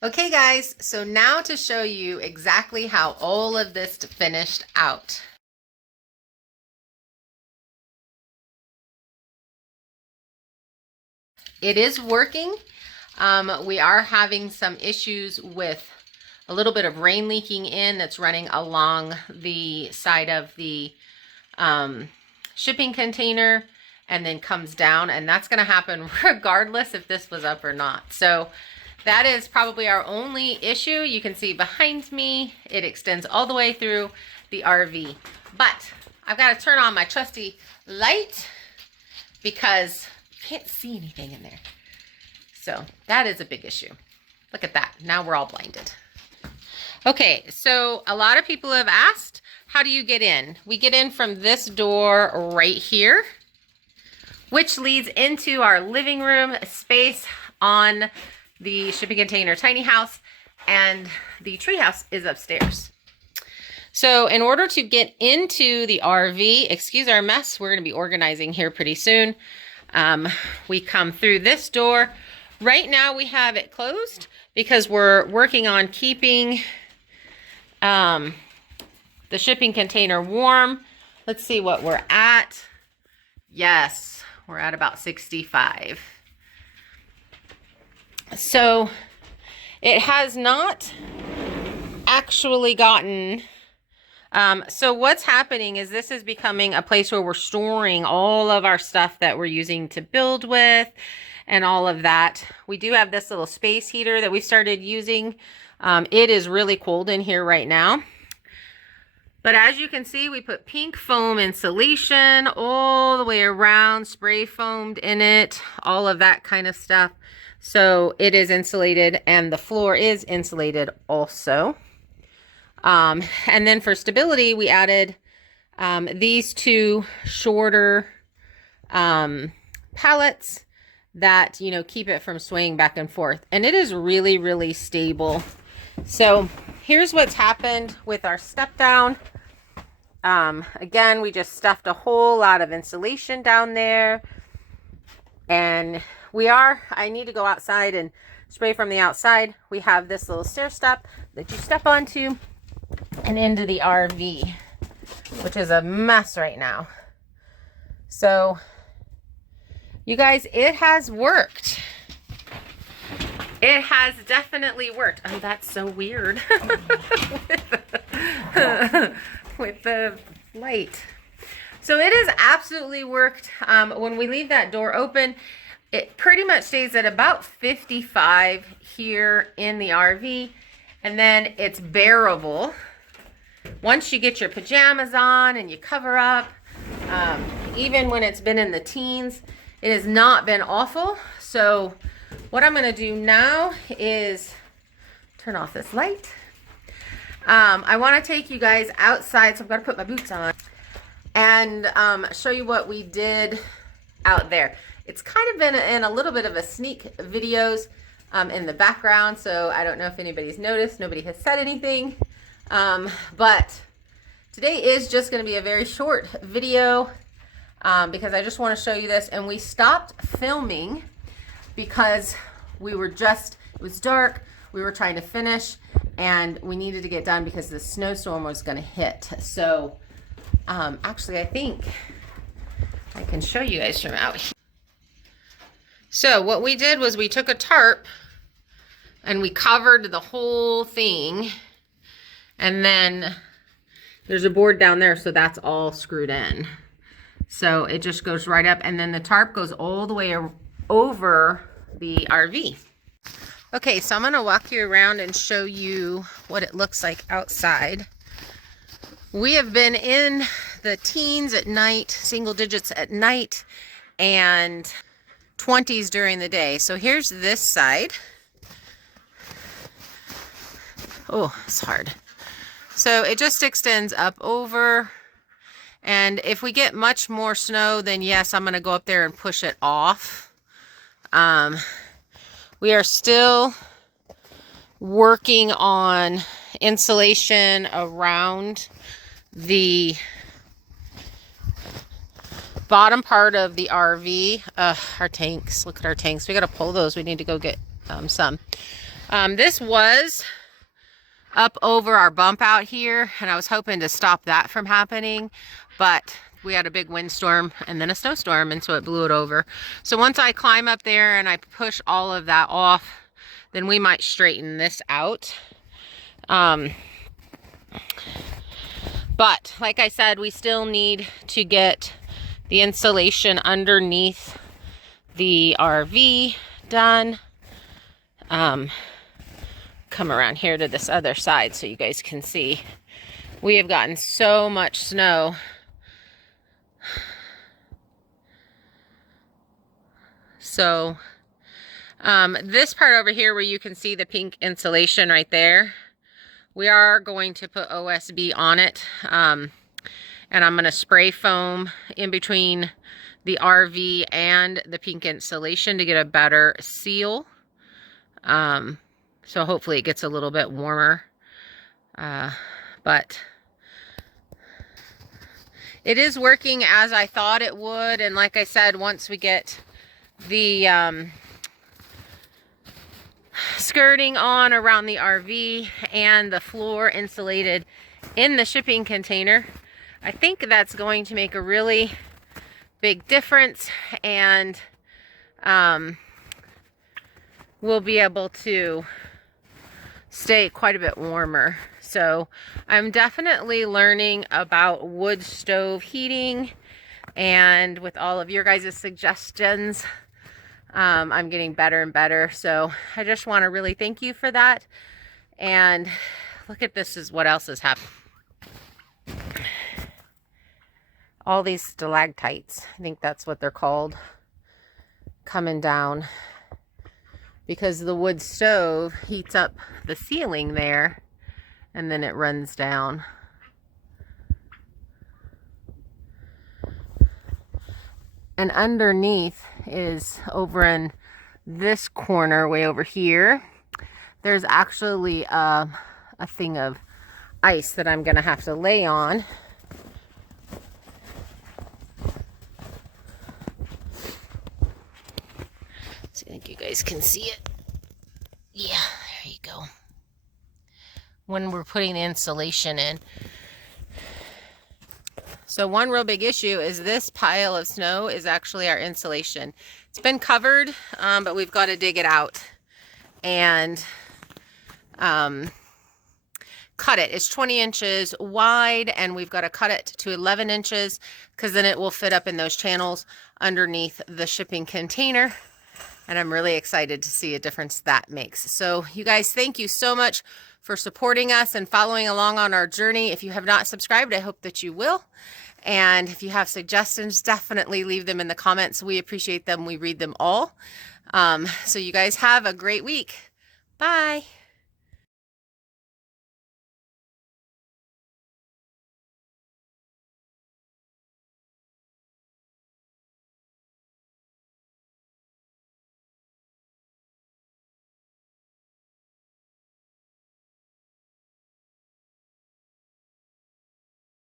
Okay guys, so now to show you exactly how all of this finished out. It is working. We are having some issues with a little bit of rain leaking in that's running along the side of the shipping container and then comes down, and that's going to happen regardless if this was up or not. So that is probably our only issue. You can see behind me, it extends all the way through the RV. But I've got to turn on my trusty light because I can't see anything in there. So that is a big issue. Look at that. Now we're all blinded. Okay, so a lot of people have asked, how do you get in? We get in from this door right here, which leads into our living room space on the shipping container tiny house, and the treehouse is upstairs. So in order to get into the RV, excuse our mess, we're going to be organizing here pretty soon. We come through this door. Right now we have it closed because we're working on keeping the shipping container warm. Let's see what we're at. Yes, we're at about 65. So it has not actually gotten, so what's happening is this is becoming a place where we're storing all of our stuff that we're using to build with and all of that. We do have this little space heater that we started using. It is really cold in here right now. But as you can see, we put pink foam insulation all the way around, spray foamed in it, all of that kind of stuff. So it is insulated, and the floor is insulated also. And then for stability, we added these two shorter pallets that, you know, keep it from swaying back and forth. And it is really, really stable. So here's what's happened with our step down. Again, we just stuffed a whole lot of insulation down there. And I need to go outside and spray from the outside. We have this little stair step that you step onto and into the RV, which is a mess right now. So you guys, it has worked. It has definitely worked. Oh, that's so weird with the light. So it has absolutely worked. When we leave that door open, it pretty much stays at about 55 here in the RV, and then it's bearable. Once you get your pajamas on and you cover up, even when it's been in the teens, it has not been awful. So what I'm going to do now is turn off this light. I want to take you guys outside, so I've got to put my boots on and show you what we did out there. It's kind of been in a little bit of a sneak videos in the background, so I don't know if anybody's noticed. Nobody has said anything, but today is just going to be a very short video because I just want to show you this. And we stopped filming because it was dark, we were trying to finish, and we needed to get done because the snowstorm was going to hit. So actually, I think I can show you guys from out here. So what we did was we took a tarp and we covered the whole thing, and then there's a board down there, so that's all screwed in. So it just goes right up, and then the tarp goes all the way over the RV. Okay, so I'm going to walk you around and show you what it looks like outside. We have been in the teens at night, single digits at night, and 20s during the day. So here's this side. Oh, it's hard. So it just extends up over. And if we get much more snow, then yes, I'm going to go up there and push it off. We are still working on insulation around the bottom part of the RV. Our tanks, look at our tanks. We got to pull those. We need to go get some. This was up over our bump out here, and I was hoping to stop that from happening, but we had a big windstorm and then a snowstorm, and so it blew it over. So once I climb up there and I push all of that off, then we might straighten this out. But like I said, we still need to get the insulation underneath the RV done. Come around here to this other side so you guys can see. We have gotten so much snow. So this part over here where you can see the pink insulation right there, we are going to put OSB on it. And I'm going to spray foam in between the RV and the pink insulation to get a better seal. So hopefully it gets a little bit warmer. But it is working as I thought it would. And like I said, once we get the skirting on around the RV and the floor insulated in the shipping container, I think that's going to make a really big difference, and we'll be able to stay quite a bit warmer. So I'm definitely learning about wood stove heating, and with all of your guys' suggestions, I'm getting better and better. So I just want to really thank you for that. And look at this, is what else has happened. All these stalactites, I think that's what they're called, coming down because the wood stove heats up the ceiling there and then it runs down. And underneath is over in this corner way over here, there's actually a thing of ice that I'm gonna have to lay on. I think you guys can see it. Yeah, there you go. When we're putting the insulation in. So one real big issue is this pile of snow is actually our insulation. It's been covered, but we've got to dig it out and cut it. It's 20 inches wide, and we've got to cut it to 11 inches because then it will fit up in those channels underneath the shipping container. And I'm really excited to see a difference that makes. So you guys, thank you so much for supporting us and following along on our journey. If you have not subscribed, I hope that you will. And if you have suggestions, definitely leave them in the comments. We appreciate them. We read them all. So you guys have a great week. Bye.